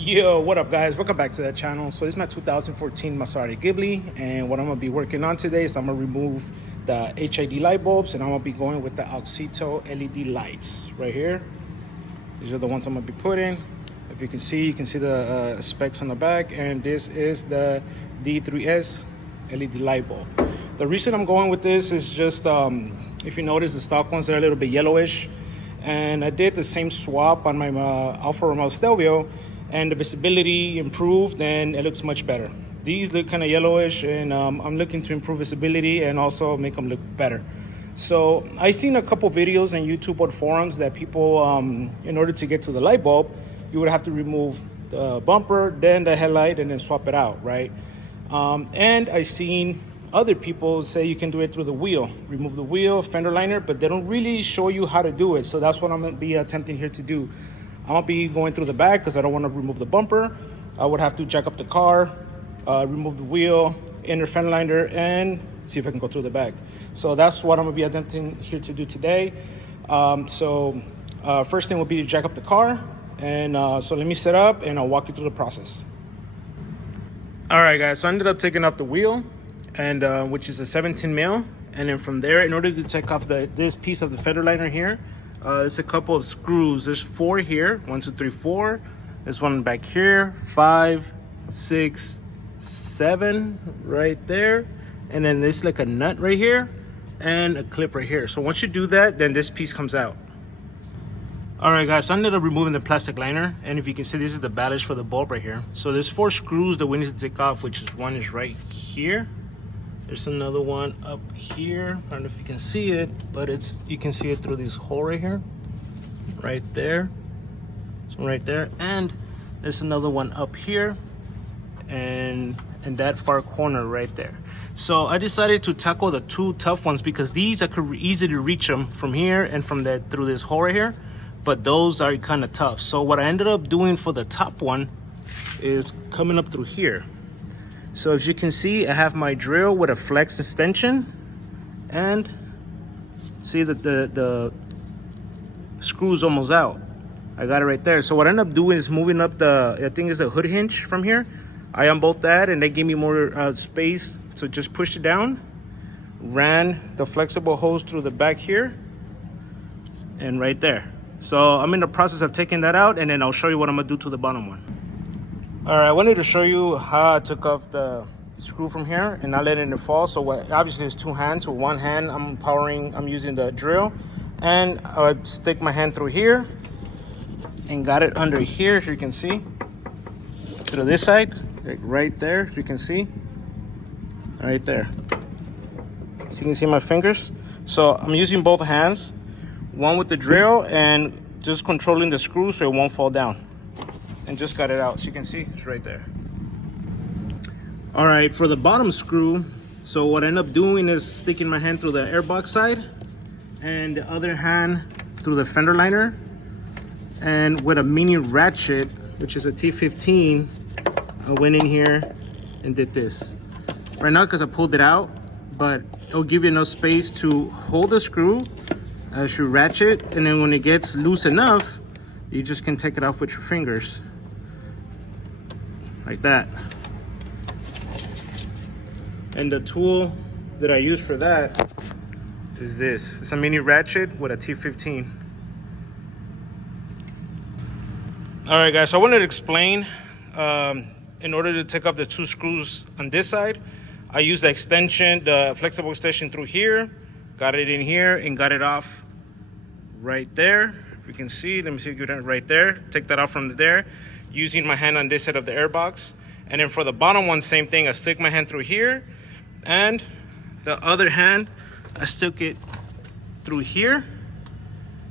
Yo, what up guys, welcome back to the channel. So this is my 2014 Maserati Ghibli, and what I'm gonna be working on today is I'm gonna remove the HID light bulbs, and I'm gonna be going with the Auxito LED lights right here. These are the ones I'm gonna be putting. If you can see the specs on the back, and this is the D3S LED light bulb. The reason I'm going with this is just if you notice, the stock ones are a little bit yellowish, and I did the same swap on my Alfa Romeo Stelvio, and the visibility improved and it looks much better. These look kind of yellowish, and I'm looking to improve visibility and also make them look better. So I seen a couple videos on YouTube or forums that people, in order to get to the light bulb, you would have to remove the bumper, then the headlight, and then swap it out, right? And I seen other people say you can do it through the wheel, remove the wheel, fender liner, but they don't really show you how to do it. So that's what I'm gonna be attempting here to do. I'm gonna be going through the back because I don't want to remove the bumper. I would have to jack up the car, remove the wheel, inner fender liner, and see if I can go through the back. So that's what I'm gonna be attempting here to do today. First thing will be to jack up the car, and so let me set up and I'll walk you through the process. All right guys, so I ended up taking off the wheel, and which is a 17 mil, and then from there, in order to take off this piece of the fender liner here, there's a couple of screws. There's 4 here, 1, 2, 3, 4. There's one back here, 5, 6, 7 right there, and then there's like a nut right here and a clip right here. So once you do that, then this piece comes out. All right guys, so I ended up removing the plastic liner, and if you can see, this is the ballast for the bulb right here. So there's 4 screws that we need to take off, which is one is right here. There's another one up here. I don't know if you can see it, but you can see it through this hole right here, right there. So right there, and there's another one up here, and in that far corner right there. So I decided to tackle the 2 tough ones because these I could easily reach them from here and from that through this hole right here, but those are kind of tough. So what I ended up doing for the top one is coming up through here. So as you can see, I have my drill with a flex extension, and see that the screw's almost out. I got it right there. So what I end up doing is moving up I think it's a hood hinge from here. I unbolt that, and they gave me more space. So just push it down, ran the flexible hose through the back here, and right there. So I'm in the process of taking that out, and then I'll show you what I'm gonna do to the bottom one. All right, I wanted to show you how I took off the screw from here and not letting it fall. So obviously there's 2 hands. With one hand, I'm using the drill, and I would stick my hand through here and got it under here, as you can see, through this side, like right there, as you can see, right there. So you can see my fingers. So I'm using both hands, one with the drill and just controlling the screw so it won't fall down. And just got it out, so you can see it's right there. All right, for the bottom screw, so what I end up doing is sticking my hand through the airbox side and the other hand through the fender liner, and with a mini ratchet, which is a T15, I went in here and did this. Right now, because I pulled it out, but it'll give you enough space to hold the screw as you ratchet, and then when it gets loose enough, you just can take it off with your fingers. Like that. And the tool that I use for that is this. It's a mini ratchet with a T15. All right guys, so I wanted to explain, in order to take off the 2 screws on this side, I used the extension, the flexible extension through here, got it in here, and got it off right there. If you can see, let me see if you can right there. Take that off from there, using my hand on this side of the airbox. And then for the bottom one, same thing. I stick my hand through here, and the other hand, I stuck it through here.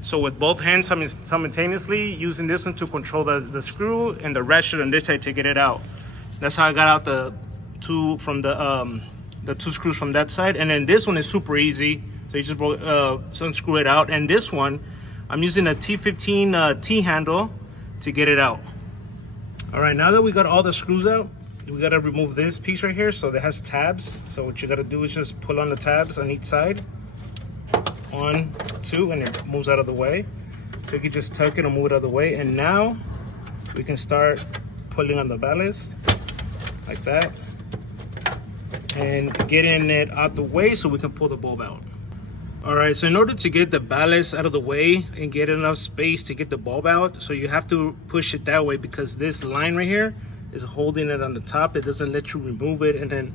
So with both hands simultaneously, using this one to control the screw, and the ratchet on this side to get it out. That's how I got out the 2 from the 2 screws from that side. And then this one is super easy. So you just unscrew it out. And this one, I'm using a T15 T-Handle to get it out. All right, now that we got all the screws out, we gotta remove this piece right here. So that has tabs. So what you gotta do is just pull on the tabs on each side. 1, 2, and it moves out of the way. So you can just tuck it and move it out of the way. And now we can start pulling on the ballast like that and getting it out the way so we can pull the bulb out. All right, so in order to get the ballast out of the way and get enough space to get the bulb out, so you have to push it that way because this line right here is holding it on the top. It doesn't let you remove it, and then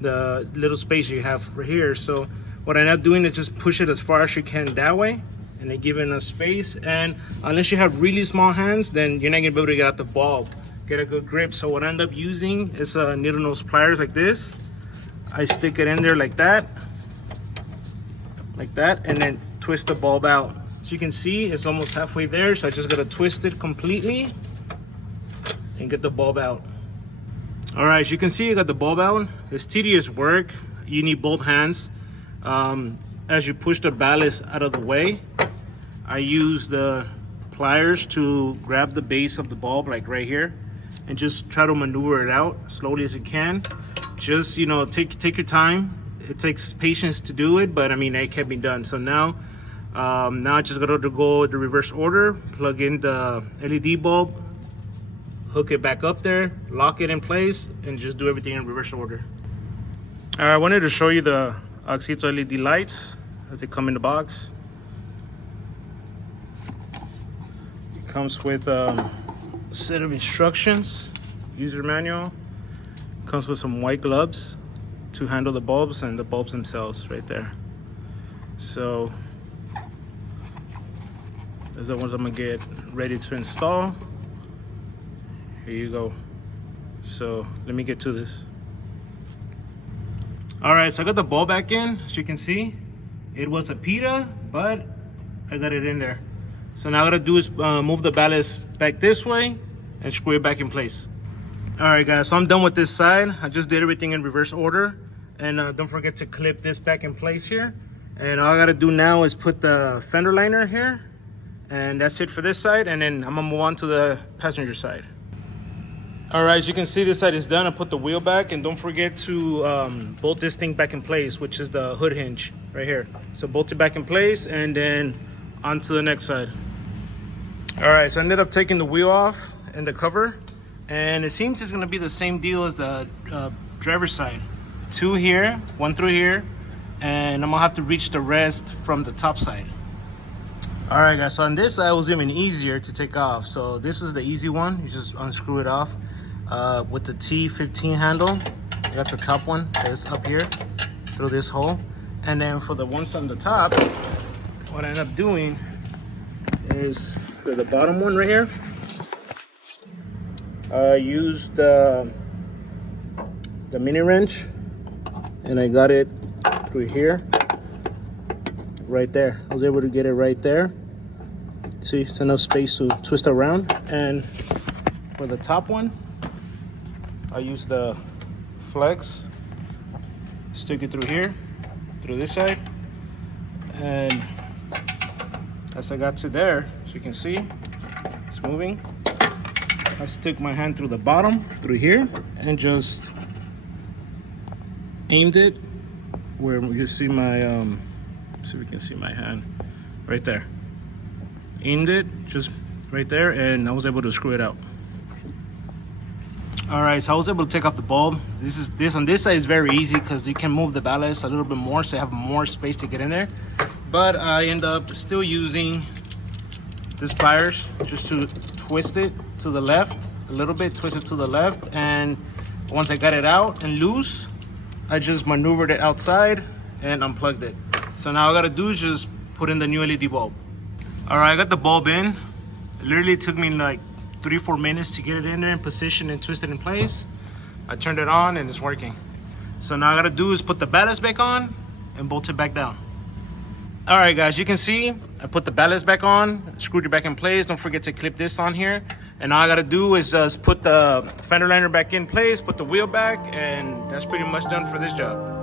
the little space you have right here. So what I end up doing is just push it as far as you can that way, and then give it enough space. And unless you have really small hands, then you're not gonna be able to get out the bulb, get a good grip. So what I end up using is needle nose pliers like this. I stick it in there like that, and then twist the bulb out. So you can see it's almost halfway there, so I just gotta twist it completely and get the bulb out. All right, as you can see, I got the bulb out. It's tedious work. You need both hands. As you push the ballast out of the way, I use the pliers to grab the base of the bulb, like right here, and just try to maneuver it out slowly as you can. Just, you know, take your time. It takes patience to do it, but I mean, it can be done. So now I just got to go the reverse order, plug in the LED bulb, hook it back up there, lock it in place, and just do everything in reverse order. All right, I wanted to show you the Auxito LED lights as they come in the box. It comes with a set of instructions, user manual. Comes with some white gloves to handle the bulbs and the bulbs themselves right there. So those are the ones I'm gonna get ready to install. Here you go. So let me get to this. All right, so I got the bulb back in. As you can see, it was a pita, but I got it in there. So now all I gotta do is move the ballast back this way and screw it back in place. All right, guys, so I'm done with this side. I just did everything in reverse order. And don't forget to clip this back in place here. And all I gotta do now is put the fender liner here. And that's it for this side. And then I'm gonna move on to the passenger side. All right, as you can see, this side is done. I put the wheel back, and don't forget to bolt this thing back in place, which is the hood hinge right here. So bolt it back in place and then onto the next side. All right, so I ended up taking the wheel off and the cover. And it seems it's gonna be the same deal as the driver's side. 2 here, 1 through here, and I'm gonna have to reach the rest from the top side. All right, guys, so on this side it was even easier to take off. So this is the easy one. You just unscrew it off with the T15 handle. I got the top one that's up here through this hole. And then for the ones on the top, what I end up doing is for the bottom one right here, I used the mini wrench, and I got it through here, right there. I was able to get it right there. See, it's enough space to twist around. And for the top one, I use the flex, stick it through here, through this side. And as I got to there, as you can see, it's moving. I stick my hand through the bottom, through here, and just aimed it where you see my see if we can see my hand right there. Aimed it just right there, and I was able to screw it out. All right, so I was able to take off the bulb. This on this side is very easy because you can move the ballast a little bit more, so you have more space to get in there. But I end up still using this pliers just to twist it to the left a little bit, twist it to the left, and once I got it out and loose, I just maneuvered it outside and unplugged it. So now all I gotta do is just put in the new LED bulb. All right, I got the bulb in. It literally took me like 3-4 minutes to get it in there and position and twist it in place. I turned it on and it's working. So now all I gotta do is put the ballast back on and bolt it back down. All right, guys, you can see I put the ballast back on, screwed it back in place. Don't forget to clip this on here. And all I gotta do is just put the fender liner back in place, put the wheel back, and that's pretty much done for this job.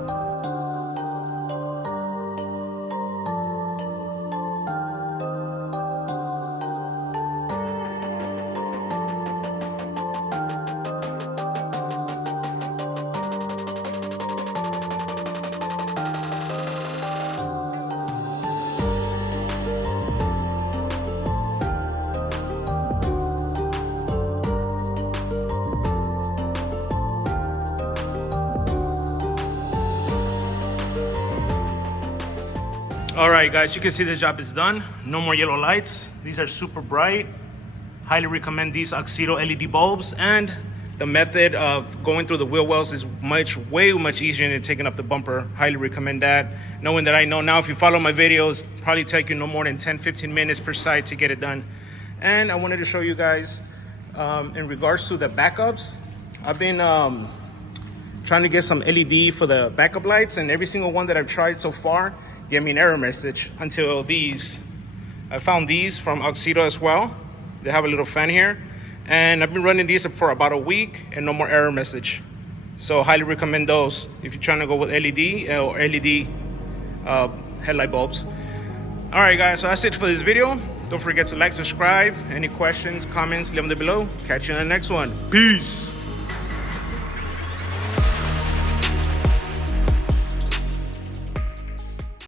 All right, guys, you can see the job is done. No more yellow lights. These are super bright. Highly recommend these Auxito LED bulbs, and the method of going through the wheel wells is way much easier than taking off the bumper. Highly recommend that. Knowing that I know now, if you follow my videos, probably take you no more than 10-15 minutes per side to get it done. And I wanted to show you guys in regards to the backups. I've been trying to get some LED for the backup lights, and every single one that I've tried so far gave me an error message until these. I found these from Auxito as well. They have a little fan here, and I've been running these for about a week and no more error message. So highly recommend those if you're trying to go with LED or LED headlight bulbs. All right, guys, so that's it for this video. Don't forget to like, subscribe. Any questions, comments, leave them below. Catch you in the next one. Peace.